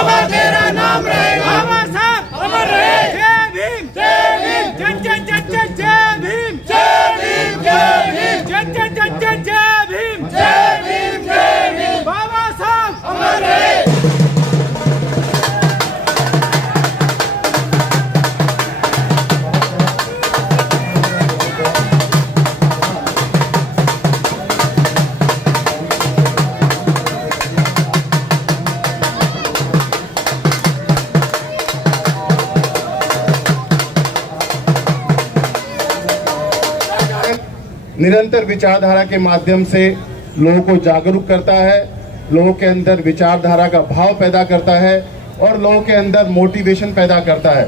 अमर तेरा नाम रहेगा। बाबा साहब अमर रहे। जय भीम, जय भीम, जय जय जय जय जय भीम, जय भीम, जय भीम, जय जय जय जय जय भीम, जय भीम, जय भीम, बाबा साहब अमर रहे। निरंतर विचारधारा के माध्यम से लोगों को जागरूक करता है, लोगों के अंदर विचारधारा का भाव पैदा करता है और लोगों के अंदर मोटिवेशन पैदा करता है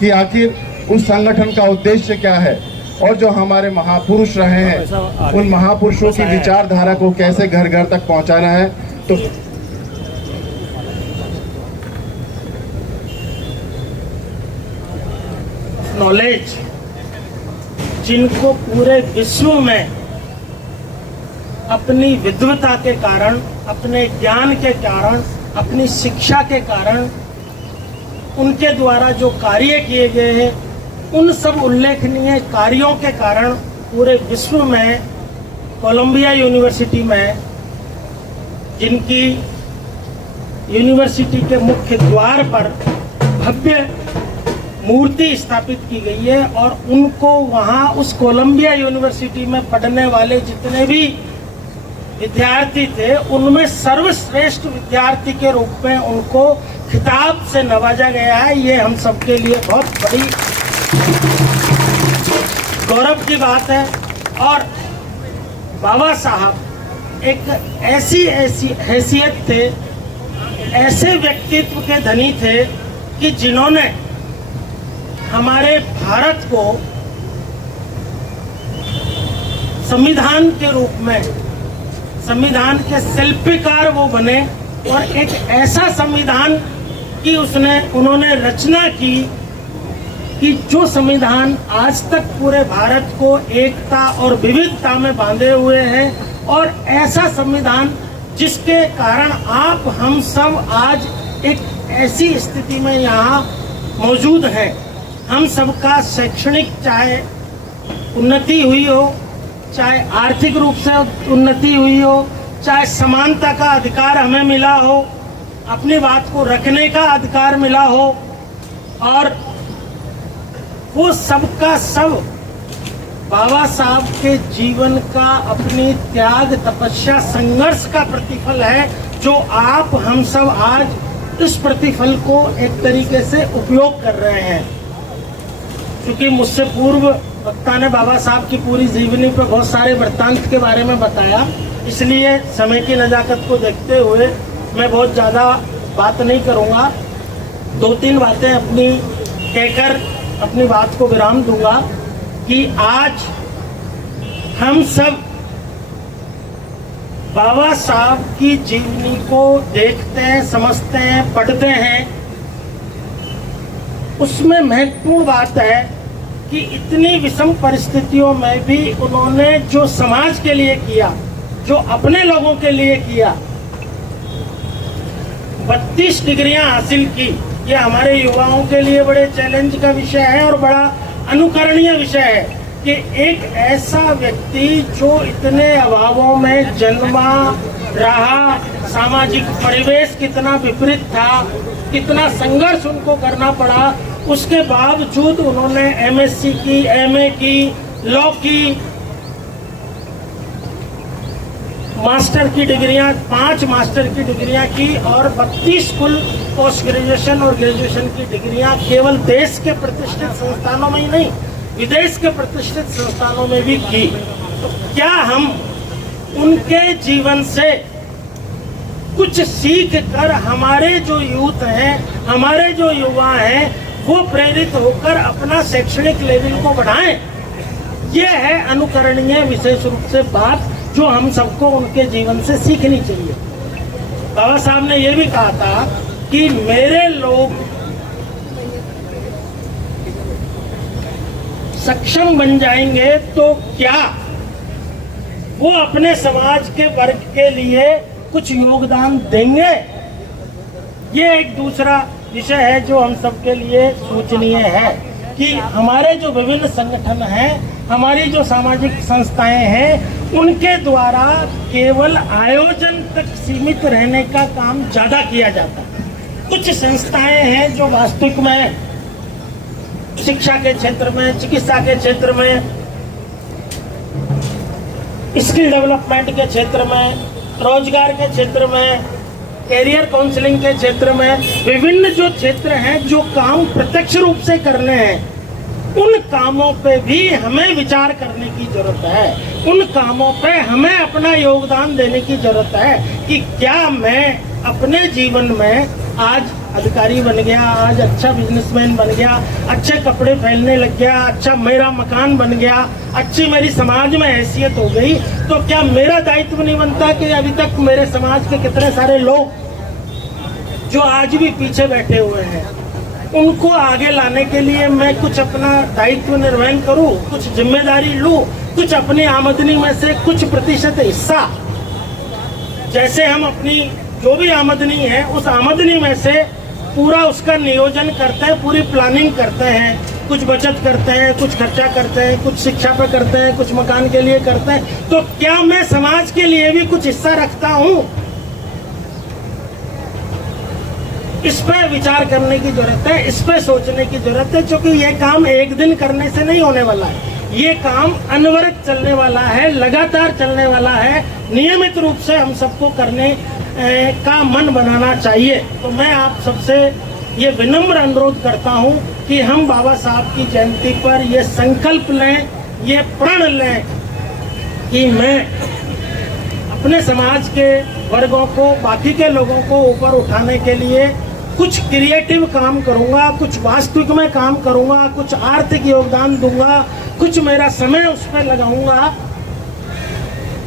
कि आखिर उस संगठन का उद्देश्य क्या है और जो हमारे महापुरुष रहे हैं उन महापुरुषों की विचारधारा को कैसे घर घर तक पहुंचाना है। तो नॉलेज जिनको पूरे विश्व में अपनी विद्वता के कारण, अपने ज्ञान के कारण, अपनी शिक्षा के कारण, उनके द्वारा जो कार्य किए गए हैं उन सब उल्लेखनीय कार्यों के कारण पूरे विश्व में कोलंबिया यूनिवर्सिटी में, जिनकी यूनिवर्सिटी के मुख्य द्वार पर भव्य मूर्ति स्थापित की गई है और उनको वहाँ उस कोलंबिया यूनिवर्सिटी में पढ़ने वाले जितने भी विद्यार्थी थे उनमें सर्वश्रेष्ठ विद्यार्थी के रूप में उनको खिताब से नवाजा गया है। ये हम सबके लिए बहुत बड़ी गौरव की बात है। और बाबा साहब एक ऐसी हैसियत थे, ऐसे व्यक्तित्व के धनी थे कि जिन्होंने हमारे भारत को संविधान के रूप में, संविधान के शिल्पकार वो बने और एक ऐसा संविधान की उन्होंने रचना की कि जो संविधान आज तक पूरे भारत को एकता और विविधता में बांधे हुए है और ऐसा संविधान जिसके कारण आप हम सब आज एक ऐसी स्थिति में यहाँ मौजूद हैं। हम सबका शैक्षणिक चाहे उन्नति हुई हो, चाहे आर्थिक रूप से उन्नति हुई हो, चाहे समानता का अधिकार हमें मिला हो, अपनी बात को रखने का अधिकार मिला हो, और वो सबका सब बाबा साहब के जीवन का, अपनी त्याग तपस्या संघर्ष का प्रतिफल है जो आप हम सब आज इस प्रतिफल को एक तरीके से उपयोग कर रहे हैं। क्योंकि मुझसे पूर्व वक्ता ने बाबा साहब की पूरी जीवनी पर बहुत सारे वृत्तांत के बारे में बताया, इसलिए समय की नज़ाकत को देखते हुए मैं बहुत ज़्यादा बात नहीं करूँगा। दो तीन बातें अपनी कहकर अपनी बात को विराम दूंगा कि आज हम सब बाबा साहब की जीवनी को देखते हैं, समझते हैं, पढ़ते हैं। उसमें महत्वपूर्ण बात है कि इतनी विषम परिस्थितियों में भी उन्होंने जो समाज के लिए किया, जो अपने लोगों के लिए किया, 32 डिग्रियां हासिल की। ये हमारे युवाओं के लिए बड़े चैलेंज का विषय है और बड़ा अनुकरणीय विषय है कि एक ऐसा व्यक्ति जो इतने अभावों में जन्मा रहा, सामाजिक परिवेश कितना विपरीत था, कितना संघर्ष उनको करना पड़ा, उसके बावजूद उन्होंने एमएससी की, एमए की, लॉ की, मास्टर की डिग्रियां, 5 मास्टर की डिग्रियां की और 32 कुल पोस्ट ग्रेजुएशन और ग्रेजुएशन की डिग्रियां केवल देश के प्रतिष्ठित संस्थानों में ही नहीं, विदेश के प्रतिष्ठित संस्थानों में भी की। तो क्या हम उनके जीवन से कुछ सीख कर हमारे जो यूथ हैं, हमारे जो युवा हैं, वो प्रेरित होकर अपना शैक्षणिक लेवल को बढ़ाएं? ये है अनुकरणीय विशेष रूप से बात जो हम सबको उनके जीवन से सीखनी चाहिए। बाबा साहब ने ये भी कहा था कि मेरे लोग सक्षम बन जाएंगे तो क्या वो अपने समाज के वर्ग के लिए कुछ योगदान देंगे? ये एक दूसरा विषय है जो हम सबके लिए सोचनीय है कि हमारे जो विभिन्न संगठन हैं, हमारी जो सामाजिक संस्थाएं हैं, उनके द्वारा केवल आयोजन तक सीमित रहने का काम ज्यादा किया जाता है। कुछ संस्थाएं हैं जो वास्तविक में शिक्षा के क्षेत्र में, चिकित्सा के क्षेत्र में, स्किल डेवलपमेंट के क्षेत्र में, रोजगार के क्षेत्र में, कैरियर काउंसलिंग के क्षेत्र में, विभिन्न जो क्षेत्र हैं जो काम प्रत्यक्ष रूप से करने हैं, उन कामों पे भी हमें विचार करने की जरूरत है। उन कामों पे हमें अपना योगदान देने की जरूरत है कि क्या मैं अपने जीवन में आज अधिकारी बन गया, आज अच्छा बिजनेसमैन बन गया, अच्छे कपड़े पहनने लग गया, अच्छा मेरा मकान बन गया, अच्छी मेरी समाज में हैसियत हो गई, तो क्या मेरा दायित्व नहीं बनता कि अभी तक मेरे समाज के कितने सारे लोग जो आज भी पीछे बैठे हुए हैं, उनको आगे लाने के लिए मैं कुछ अपना दायित्व निर्वहन करूं, कुछ जिम्मेदारी लूं, कुछ अपनी आमदनी में से कुछ प्रतिशत हिस्सा, जैसे हम अपनी जो भी आमदनी है उस आमदनी में से पूरा उसका नियोजन करते हैं, पूरी प्लानिंग करते हैं, कुछ बचत करते हैं, कुछ खर्चा करते हैं, कुछ शिक्षा पे करते हैं, कुछ मकान के लिए करते हैं, तो क्या मैं समाज के लिए भी कुछ हिस्सा रखता हूं? इस पे विचार करने की जरूरत है, इस पे सोचने की जरूरत है, क्योंकि ये काम एक दिन करने से नहीं होने वाला है। ये काम अनवरत चलने वाला है, लगातार चलने वाला है, नियमित रूप से हम सबको करने का मन बनाना चाहिए। तो मैं आप सबसे ये विनम्र अनुरोध करता हूं कि हम बाबा साहब की जयंती पर ये संकल्प लें, ये प्रण लें कि मैं अपने समाज के वर्गों को, बाकी के लोगों को ऊपर उठाने के लिए कुछ क्रिएटिव काम करूंगा, कुछ वास्तविक में काम करूंगा, कुछ आर्थिक योगदान दूंगा, कुछ मेरा समय उस पर लगाऊंगा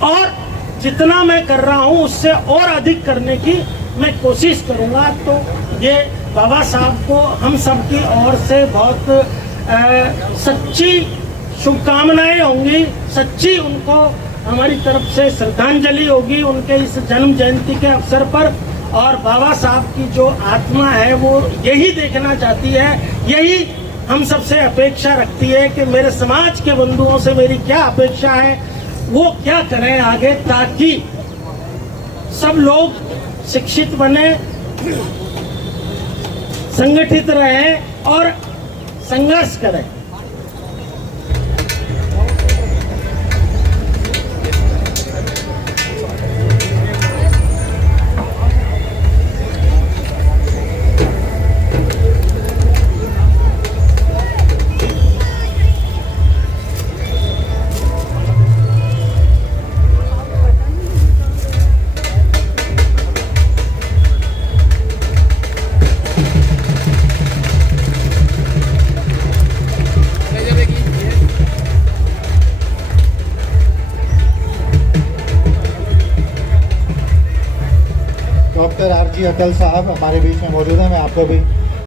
और जितना मैं कर रहा हूं उससे और अधिक करने की मैं कोशिश करूंगा। तो ये बाबा साहब को हम सब की ओर से बहुत सच्ची शुभकामनाएं होंगी, सच्ची उनको हमारी तरफ से श्रद्धांजलि होगी उनके इस जन्म जयंती के अवसर पर। और बाबा साहब की जो आत्मा है वो यही देखना चाहती है, यही हम सबसे अपेक्षा रखती है कि मेरे समाज के बंधुओं से मेरी क्या अपेक्षा है, वो क्या करें आगे, ताकि सब लोग शिक्षित बने, संगठित रहें और संघर्ष करें। डॉक्टर आर जी अटल साहब हमारे बीच में मौजूद हैं। मैं आपको भी